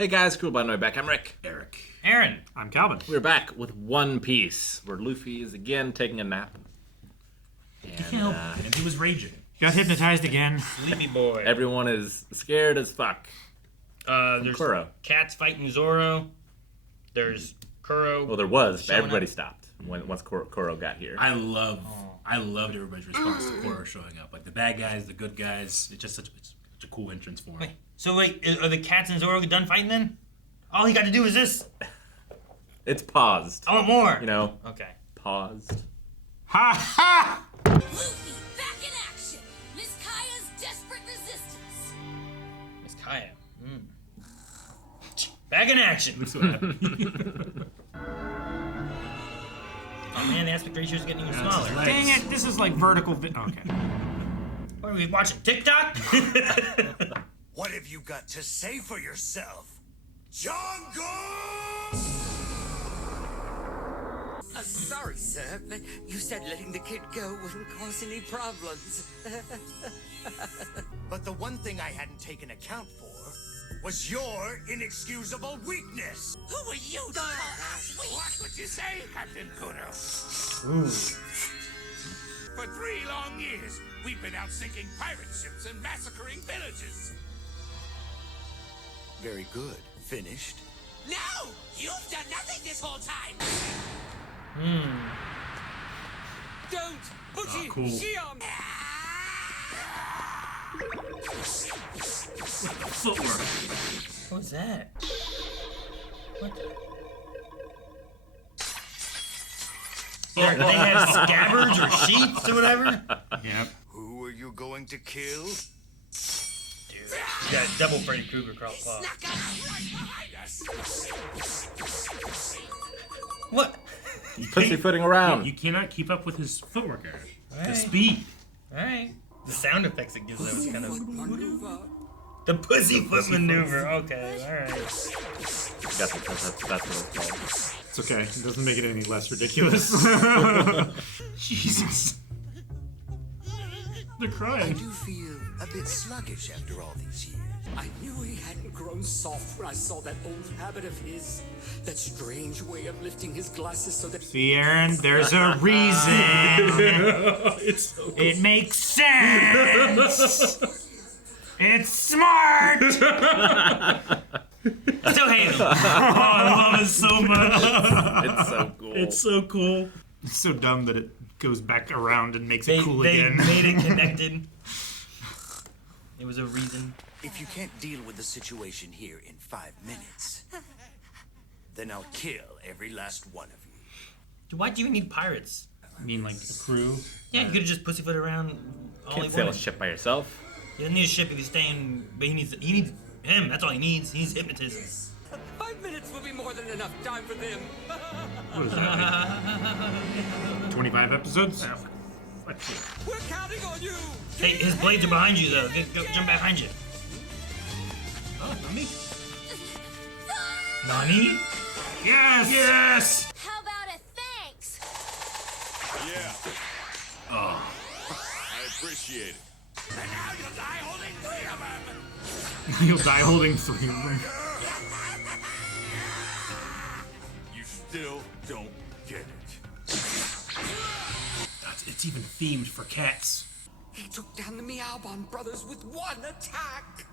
Hey guys, cool by the way back. I'm Rick. Eric. Aaron. I'm Calvin. We're back with One Piece, where Luffy is again taking a nap. And he was raging. Got hypnotized again. Sleepy boy. Everyone is scared as fuck. There's Kuro. Cats fighting Zoro. There's Kuro. Well, there was, but showing everybody up. stopped once Kuro got here. I loved everybody's response to Kuro showing up. Like the bad guys, the good guys. It's just such a cool entrance for him. Wait, are the Cats and Zoro done fighting then? All he got to do is this. It's paused. I want more. You know, Okay. paused. Ha ha! Luffy, back in action! Miss Kaya's desperate resistance! Miss Kaya. Back in action. Looks so happy. Oh man, the aspect ratio is getting even smaller. Dang it! This is like vertical. Okay. What are we watching? TikTok? What have you got to say for yourself? Jango! Sorry, sir, but you said letting the kid go wouldn't cause any problems. But the one thing I hadn't taken account for was your inexcusable weakness. Who are you to call us weak? What would you say, Captain Kuro? For 3 long years, we've been out sinking pirate ships and massacring villages. Very good. Finished? No! You've done nothing this whole time! Don't! Butchie! cool. Shion! Footwork. What was that? What? They have scabbards or sheaths or whatever? Yep. Who are you going to kill? Dude, you got a double Freddy Krueger claw. Snuck up right behind us! What? Pussyfooting around. You cannot keep up with his footwork, Eric. The Alright. speed. Alright. The sound effects it gives them is kind of... Maneuver. The pussyfoot maneuver. Okay, alright. That's what it's called. It's okay. It doesn't make it any less ridiculous. Jesus. They're I crying. do feel a bit sluggish after all these years. I knew he hadn't grown soft when I saw that old habit of his. That strange way of lifting his glasses so that... See, Aaron, there's a reason. It's so cool. It makes sense. It's smart. Still hate him. Oh, I love it so much. It's so cool. It's so cool. It's so dumb that it goes back around and makes it cool they again. made it connected. It was a reason. If you can't deal with the situation here in 5 minutes, then I'll kill every last one of you. Why do you need pirates? I mean, like a crew. Yeah, you could have just pussyfoot around all Can't he sail a wanted. ship by yourself. He doesn't need a ship if he's staying, but he needs him. That's all he needs. He needs hypnotism. 5 minutes will be more than enough time for them. What is that? Like 25 episodes? We're counting on you! Hey, his blades are behind you though. Go jump behind you. Oh, not me. Nani? Yes! Yes! How about a thanks? Yeah. Oh. I appreciate it. And now you'll die holding 3 of them. You'll die holding 3 of them. You still don't get it. It's even themed for cats. He took down the Meowbon brothers with one attack!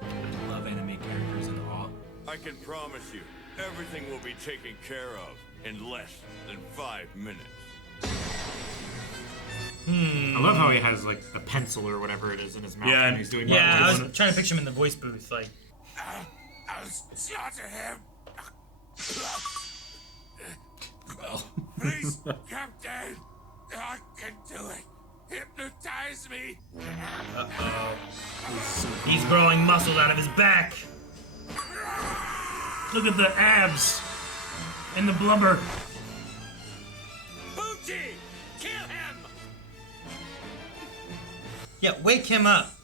I love anime characters and all. I can promise you, everything will be taken care of in less than 5 minutes. I love how he has like the pencil or whatever it is in his mouth when he's doing Yeah, I what was trying to picture him in the voice booth, like. I'll slaughter him. Well. Please, Captain. I can do it. Hypnotize me. He's growing muscles out of his back. Look at the abs and the blubber. Booty, kill him. Yeah, wake him up.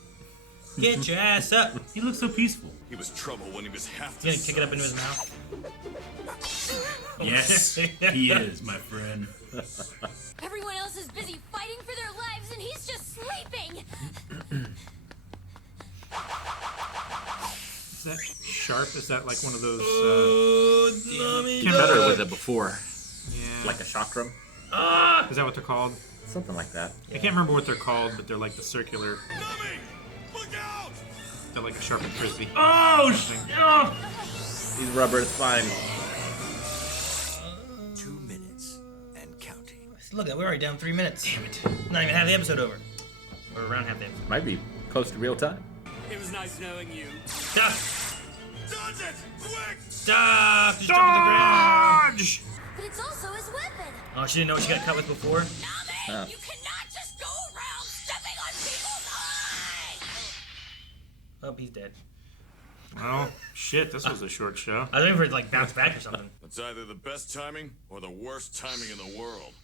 Get your ass up. He looks so peaceful. He was trouble when he was half the He's gonna kick it up into his mouth. Yes, he is, my friend. Everyone else is busy fighting for their lives and he's just sleeping! Is that sharp? Is that like one of those? Better with it before. Yeah. Like a chakram. Is that what they're called? Something like that. I can't remember what they're called, but they're like the circular. Dummy! Look out! They're like a sharpened frisbee. Oh, He's rubber, it's fine. 2 minutes and counting. look, we're already down 3 minutes. Damn it! Not even half the episode over. Or around half the episode. Might be close to real time. It was nice knowing you. Stop! Dodge it! Quick! Stop! Just jump to the ground. Dodge! But it's also his weapon. Oh, she didn't know what she got cut with before. Nami, you cannot just go around stepping on people's eyes. Oh, he's dead. Well, shit, this was a short show. I was waiting for it to like bounce back or something. It's either the best timing or the worst timing in the world.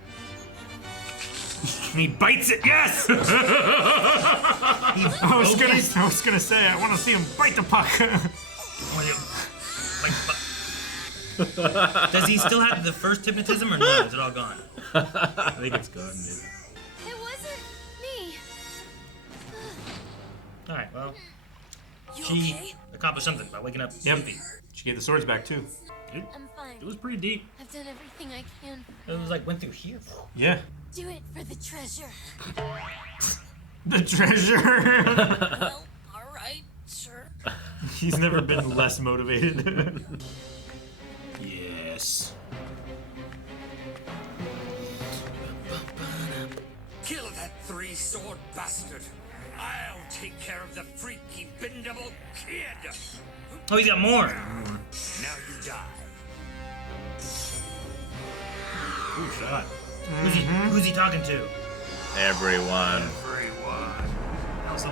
And he bites it. Yes. I was gonna say I want to see him bite the puck. Does he still have the first hypnotism or no? Is it all gone? I think it's gone, dude. It wasn't me. Alright, well, You she okay? accomplished something by waking up Yep. Luffy. She gave the swords back too. Dude, I'm fine. It was pretty deep. I've done everything I can. it was like went through here. Yeah. Do it for the treasure. The treasure. Well, all right, sure. He's never been less motivated. Yes. Kill that three-sword bastard. I'll take care of the freaky bendable kid. Oh, he's got more. Now you die. Ooh, shot. Who's he talking to? Everyone.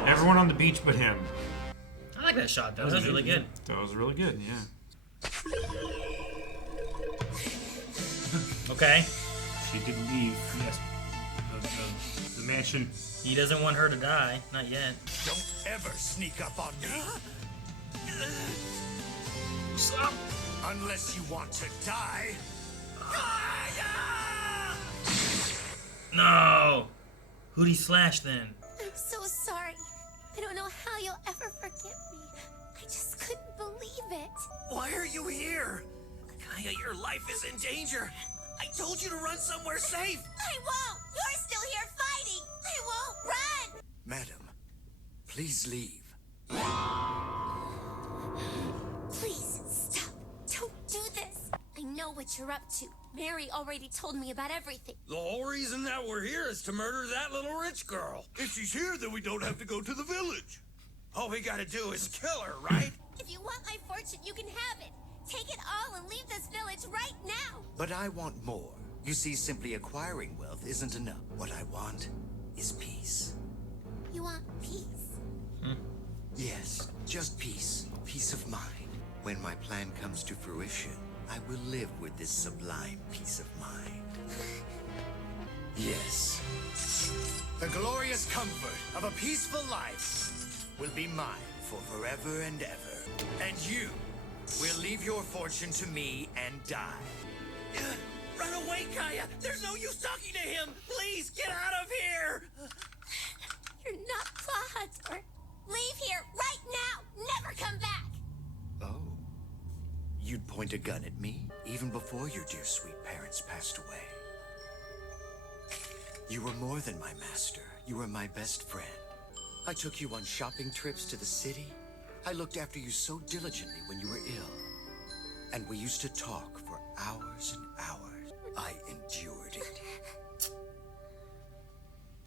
Everyone on the beach but him. I like that shot though. That was really good. That was really good, yeah. Okay. She did leave. Yes. The mansion. He doesn't want her to die. Not yet. Don't ever sneak up on me. Stop. Unless you want to die. No. Who'd he slash then? I'm so sorry. I don't know how you'll ever forgive me. I just couldn't believe it. Why are you here? Kaya, your life is in danger. I told you to run somewhere safe. I won't. You're still here fighting. I won't run. Madam, please leave. Please stop. Don't do this. I know what you're up to. Mary already told me about everything. The whole reason that we're here is to murder that little rich girl. If she's here, then we don't have to go to the village. All we gotta do is kill her, right? If you want my fortune, you can have it. Take it all and leave this village right now. But I want more. You see, simply acquiring wealth isn't enough. What I want is peace. You want peace? Yes, just peace. Peace of mind. When my plan comes to fruition, I will live with this sublime peace of mind. Yes. The glorious comfort of a peaceful life will be mine for forever and ever. And you will leave your fortune to me and die. Run away, Kaya! There's no use talking to him! Please, get out of here! You're not Claw Hunter. Leave here right now. Never come back. Oh. You'd point a gun at me even before your dear sweet parents passed away. You were more than my master. You were my best friend. I took you on shopping trips to the city. I looked after you so diligently when you were ill. And we used to talk for hours and hours. I endured it.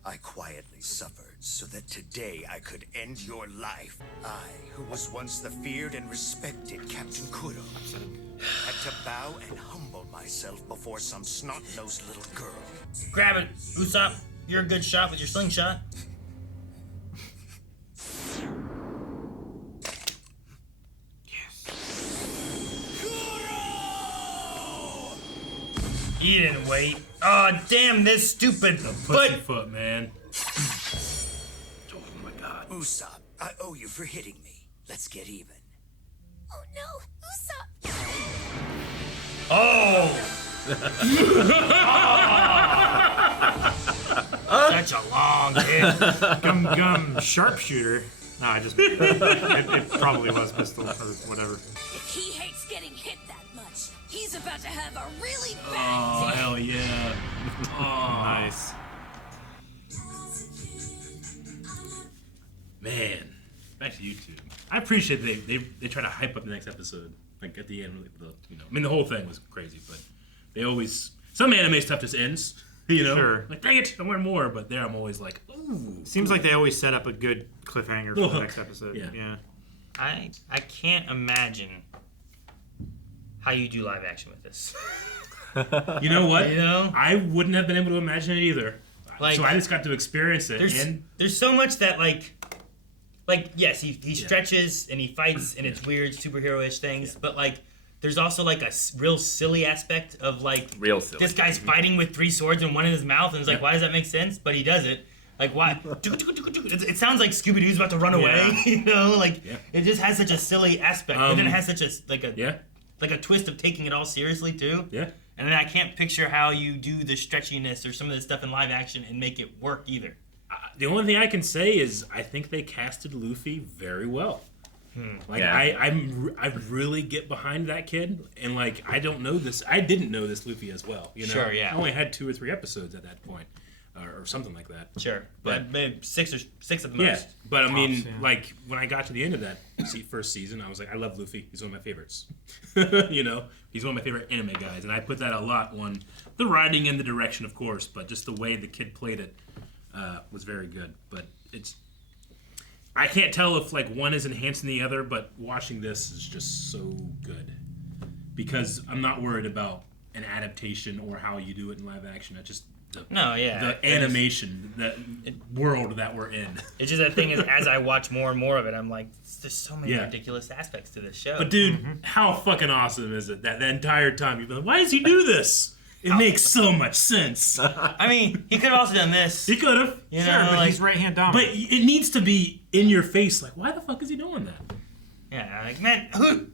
I quietly suffered so that today I could end your life. I, who was once the feared and respected Captain Kuro, had to bow and humble myself before some snot-nosed little girl. Grab it, Usopp. You're a good shot with your slingshot. He didn't wait. Oh, damn this stupid foot. Foot, man. Oh my God. Usopp, I owe you for hitting me. Let's get even. Oh no, Usopp. Oh. Such a long hit. Gum gum sharpshooter. No, I just it probably was pistol or whatever. If he hates getting hit that much, he's about to have a really Oh, bad day. hell yeah. Oh, Nice. man. Back to YouTube. I appreciate they try to hype up the next episode. Like at the end, I mean, the whole thing was crazy, but they always, some anime stuff just ends, Sure. Like, dang it, I want more, but there I'm always like, ooh. Seems like they always set up a good cliffhanger for the next episode. Yeah. I can't imagine how you do live action with this. You know what? You know? I wouldn't have been able to imagine it either. Like, so I just got to experience it. There's so much that like yes, he stretches and he fights and it's weird superhero-ish things, but like there's also like a real silly aspect of like Real silly. this guy's fighting with 3 swords and one in his mouth and it's like, why does that make sense? But he does it. Like, why? It sounds like Scooby-Doo's about to run away, Like, it just has such a silly aspect. But then it has such a twist of taking it all seriously, too. Yeah. And then I can't picture how you do the stretchiness or some of this stuff in live action and make it work either. The only thing I can say is I think they casted Luffy very well. Like Yeah. I really get behind that kid, and like I didn't know this Luffy as well. Sure, yeah. I only had 2 or 3 episodes at that point, or something like that. Sure. But- Maybe six at the most. Yeah, but I mean, Tops, yeah. like when I got to the end of that first season, I was like, I love Luffy. He's one of my favorites. He's one of my favorite anime guys, and I put that a lot on the writing and the direction, of course, but just the way the kid played it was very good. But I can't tell if like one is enhancing the other, but watching this is just so good because I'm not worried about an adaptation or how you do it in live action. I just the animation, the world that we're in. It's just that thing is, as I watch more and more of it, I'm like, there's so many ridiculous aspects to this show. But dude, how fucking awesome is it that the entire time you've been like, why does he do this? It makes so much sense. I mean, he could have also done this. He could have. You Sure, know, but like, he's right-hand dominant. But it needs to be in your face. Like, why the fuck is he doing that? yeah, like, man, who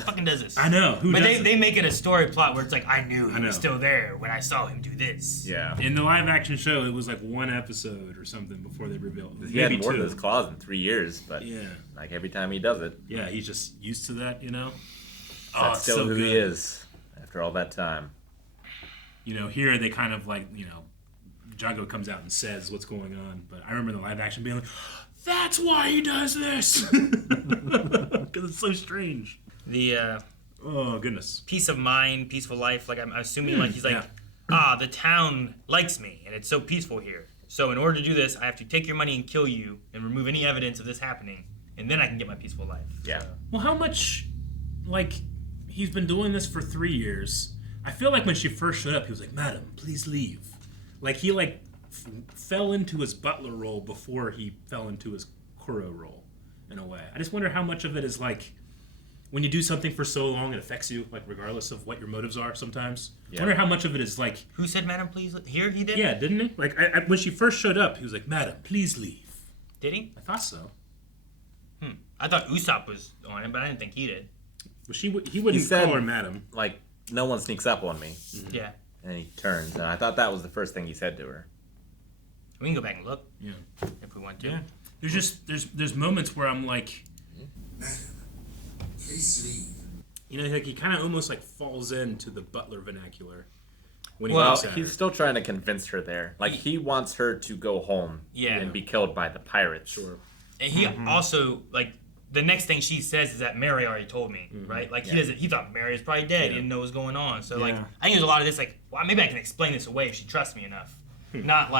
fucking does this? I know. Who But does they it? make it a story plot where it's like, I knew he know. was still there when I saw him do this. Yeah. In the live action show, it was like 1 episode or something before they revealed. He hadn't worn those claws in 3 years, but Yeah. like every time he does it, Yeah, he's just used to that, that's still so who he good. is after all that time. Here they kind of like, Jango comes out and says what's going on. But I remember the live action being like, that's why he does this! Because it's so strange. The Oh, goodness. peace of mind, peaceful life, like I'm assuming like he's like, Yeah. the town likes me and it's so peaceful here. So in order to do this, I have to take your money and kill you and remove any evidence of this happening, and then I can get my peaceful life. Yeah. Well, how much, he's been doing this for 3 years. I feel like when she first showed up, he was like, madam, please leave. Like, he, fell into his butler role before he fell into his Kuro role, in a way. I just wonder how much of it is, when you do something for so long, it affects you, regardless of what your motives are sometimes. Yeah. I wonder how much of it is, Who said, "Madam, please"? Here he did. yeah, didn't he? When she first showed up, he was like, madam, please leave. Did he? I thought so. I thought Usopp was on it, but I didn't think he did. But he wouldn't said- call her madam. Like, no one sneaks up on me. Yeah. And then he turns, and I thought that was the first thing he said to her. We can go back and look Yeah. if we want to. Yeah. There's just there's moments where I'm like, Please leave. he kind of almost falls into the butler vernacular when he Well, looks at he's her. still trying to convince her there. Like, he wants her to go home Yeah. and be killed by the pirates. Sure. And he also the next thing she says is that Mary already told me, right? Like he thought Mary was probably dead. He didn't know what was going on. So Yeah. I think there's a lot of this well, maybe I can explain this away if she trusts me enough. Not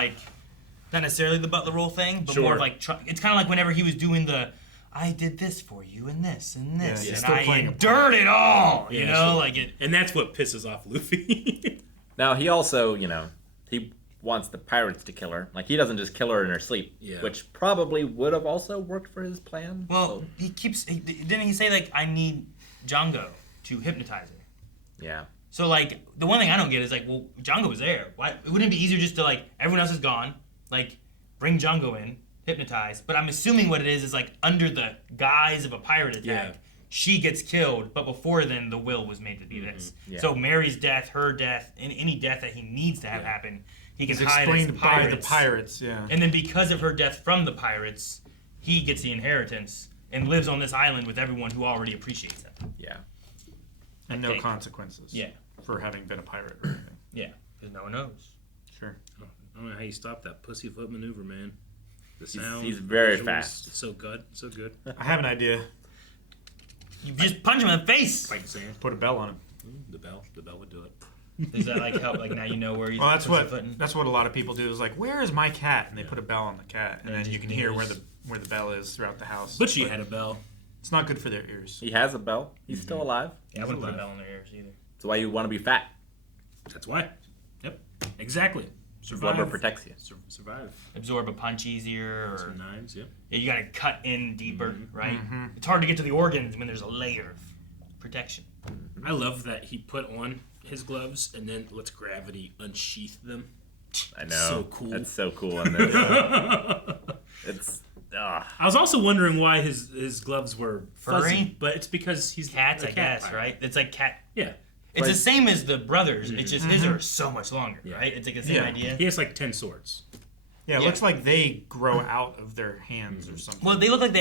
necessarily the butler role thing, but more Sure. of it's kind of like whenever he was doing the I did this for you and this and this he's and still I playing a endured it all. Yeah, You know, sure. And that's what pisses off Luffy. Now, he also, he wants the pirates to kill her. Like, he doesn't just kill her in her sleep, Yeah. which probably would have also worked for his plan. Well, didn't he say I need Jango to hypnotize her? Yeah. So the one thing I don't get is well, Jango was there. Why wouldn't it be easier just to everyone else is gone, bring Jango in, hypnotize? But I'm assuming what it is under the guise of a pirate attack, Yeah. she gets killed. But before then, the will was made to be this. Yeah. So Mary's death, her death, and any death that he needs to have happen, he can It's hide as explained by the pirates. pirates, yeah. And then because of her death from the pirates, he gets the inheritance and lives on this island with everyone who already appreciates him. Yeah. And no think. consequences. Yeah. For having been a pirate or anything. Yeah, because no one knows. Sure. I don't know how you stop that pussyfoot maneuver, man. The sound. He's very visuals, fast. it's so good. So good. I have an idea. You just punch him in the face. Like sand. Put a bell on him. The bell would do it. Does that like help? Like now you know where he's Well, that's pussyfooting? what a lot of people do. Is like, where is my cat? And they put a bell on the cat, and then you can hear where the bell is throughout the house. But she had a bell. It's not good for their ears. He has a bell. He's still alive. Yeah, I wouldn't put a bell in their ears either. That's why you want to be fat. That's why. Yep. Exactly. Blubber Survive. protects you. Survive. Absorb a punch easier, or Some knives. Yep. yeah, you gotta cut in deeper, Mm-hmm. right? It's hard to get to the organs when there's a layer of protection. I love that he put on his gloves and then lets gravity unsheath them. I know. So cool. That's so cool. In this. It's. I was also wondering why his gloves were fuzzy, Furry? but it's because he's Cats, a I cat guess, pirate. right? It's like cat. Yeah. It's the same as the brothers. It's just his are so much longer, right? It's like the same idea. He has like 10 swords. Yeah, it Yeah. looks like they grow out of their hands or something. Well, they look like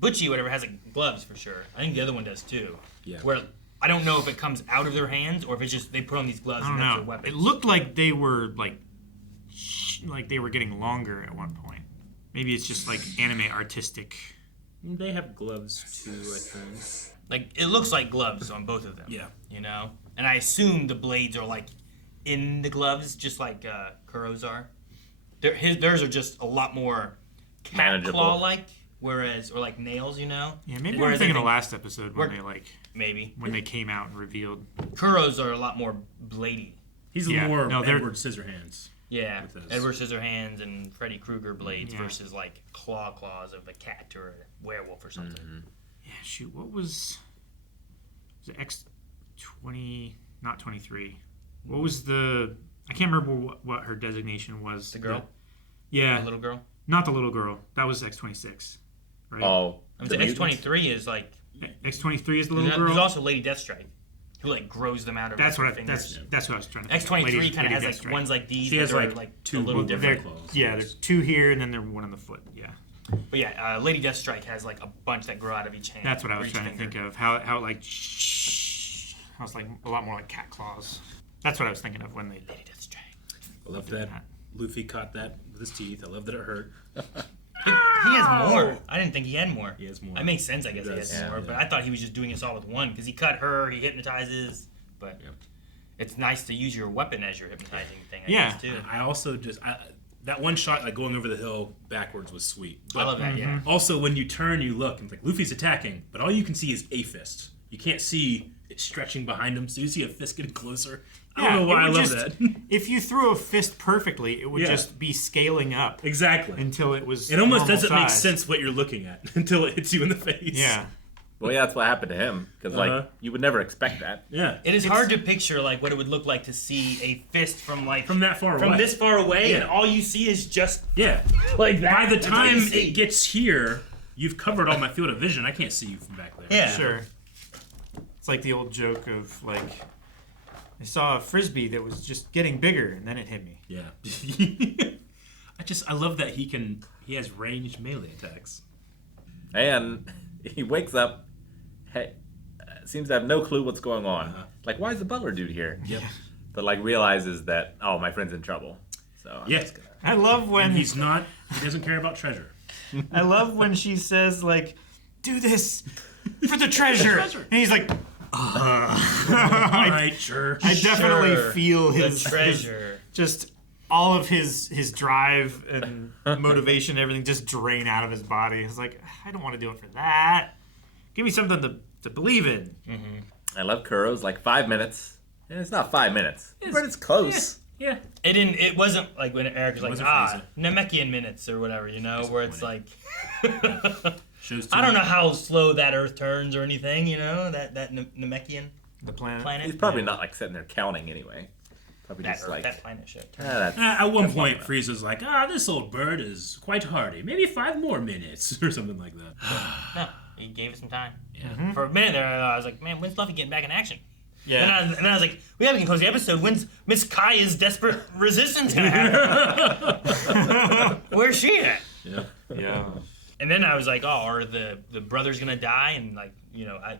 Butchie, whatever, has like gloves for sure. I think the other one does too. Yeah. Where I don't know if it comes out of their hands or if it's just they put on these gloves I and don't that's know. their weapon. It looked like they were like they were getting longer at one point. Maybe it's just like anime artistic. They have gloves too, I think. Like it looks like gloves on both of them. Yeah. You know, and I assume the blades are like in the gloves, just like Kuro's are. Theirs are just a lot more cat Manageable. claw-like, whereas or like nails, you know. Yeah, maybe Whereas I'm thinking I of last episode when we're- they maybe they came out and revealed. Kuro's are a lot more bladey. He's Yeah, more no, they're- Edward Scissorhands. Yeah, With those. Edward Scissorhands and Freddy Krueger blades Yeah. versus like claws of a cat or a werewolf or something. Yeah, shoot, what was it X20? Not 23. What was the? I can't remember what her designation was. The girl, Yeah, the little girl. not the little girl. That was X26, right? Oh. I mean, the X mutants? 23 is like X23 is the little there's girl. also Lady Deathstrike, who like grows them out of That's her what fingers. that's what I was trying to. think of. X23 Lady kind of has Deathstrike. like ones like these. She but has, they're, like, two a little well, different. claws. Yeah, there's two here and then there's one on the foot. Yeah, But yeah, Lady Deathstrike has like a bunch that grow out of each hand. that's what I or was each trying to finger. think of. How like how it's like a lot more like cat claws. That's what I was thinking of when they. Lady Deathstrike. I love that Luffy caught that with his teeth. I love that it hurt. He has more. I didn't think he had more. He has more. That makes sense, I guess. He does. has Yeah, more, yeah. but I thought he was just doing this all with one because he cut her, he hypnotizes. But Yep. it's nice to use your weapon as your hypnotizing thing. I Yeah. guess, too. I also that one shot, like going over the hill backwards, was sweet. I love that. Yeah. Also, when you turn, you look, and it's like Luffy's attacking, but all you can see is a fist. You can't see it stretching behind him, so you see a fist getting closer. I don't know why I love that. If you threw a fist perfectly, it would Yeah. just be scaling up Exactly. until it was. It almost normal doesn't make size. sense what you're looking at until it hits you in the face. Yeah. Well, yeah, that's what happened to him. Because, like, you would never expect that. Yeah. It is hard to picture like what it would look like to see a fist from that far away. from this far away, Yeah. and all you see is just Yeah. like that. By the That's all you time see. it gets here, you've covered all my field of vision. I can't see you from back there. Yeah. Sure. It's like the old joke of like, I saw a frisbee that was just getting bigger and then it hit me. Yeah. I love that he has ranged melee attacks. And he wakes up, seems to have no clue what's going on. Like, why is the butler dude here? Yep. But, like, realizes that, oh, my friend's in trouble. So, Yeah. I love when He doesn't care about treasure. I love when she says like, "Do this for the treasure," and he's like, All right, sure. I definitely Sure. feel the his treasure. just all of his drive and motivation and everything just drain out of his body. It's like, I don't want to do it for that. Give me something to believe in. I love Kuro's, like, 5 minutes. And it's not 5 minutes, but it's close. Yeah. It wasn't like when Eric was like, wasn't Namekian minutes or whatever, you know, where it's like, Shows I don't know how slow that Earth turns or anything, you know, that Namekian The planet. planet. He's probably not, like, sitting there counting anyway. Probably that just, Earth, like, that planet shit. that's, At one point, Frieza's like, this old bird is quite hardy. Maybe 5 more minutes or something like that. No, he gave it some time. Yeah. For a minute there, I was like, man, when's Luffy getting back in action? Yeah. And then I was like, we haven't even closed the episode. When's Miss Kaya's desperate resistance gonna happen? Where's she at? Yeah. Yeah. And then I was like, oh, are the brothers gonna die? And like,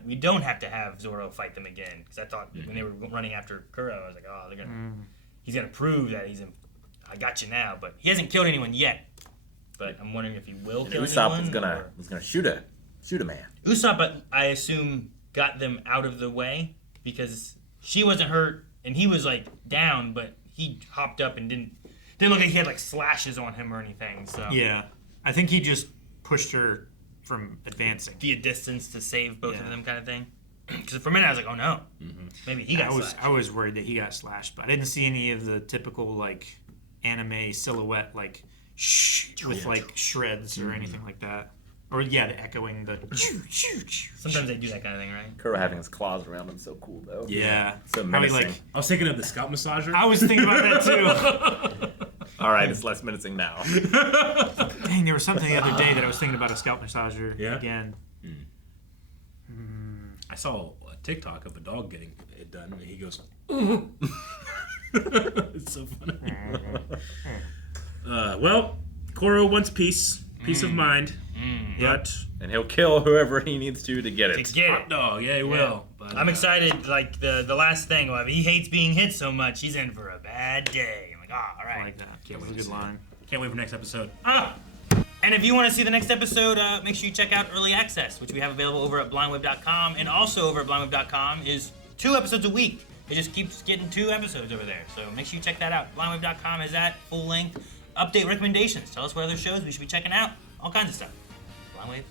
we don't have to have Zoro fight them again, because I thought when they were running after Kuro, I was like, oh, he's gonna prove that I got you now. But he hasn't killed anyone yet. But I'm wondering if he will kill Usopp anyone. was gonna shoot a man. Usopp, I assume, got them out of the way because she wasn't hurt and he was like down, but he hopped up and didn't look like he had like slashes on him or anything. So Yeah, I think he just pushed her from advancing. Be a distance to save both of them, kind of thing. Because for a minute I was like, oh no, maybe he got slashed. I was worried that he got slashed, but I didn't see any of the typical like anime silhouette like with like shreds or anything like that. Or the echoing the. Sometimes they do that kind of thing, right? Kuro having his claws around him, so cool though. Yeah, so menacing. I was thinking of the scalp massager. I was thinking about that too. All right, it's less menacing now. Dang, there was something the other day that I was thinking about a scalp massager again. I saw a TikTok of a dog getting it done, and he goes, it's so funny. Well, Kuro wants peace of mind. And he'll kill whoever he needs to get it. To get Hot dog, he will. But, I'm excited. Like the last thing, well, he hates being hit so much. He's in for a bad day. I'm like, all right. I like that. That was a good line. Can't wait for next episode. And if you want to see the next episode, make sure you check out Early Access, which we have available over at blindwave.com. And also over at blindwave.com is 2 episodes a week. It just keeps getting 2 episodes over there. So make sure you check that out. Blindwave.com is that full length. Update recommendations. Tell us what other shows we should be checking out. All kinds of stuff. Blindwave.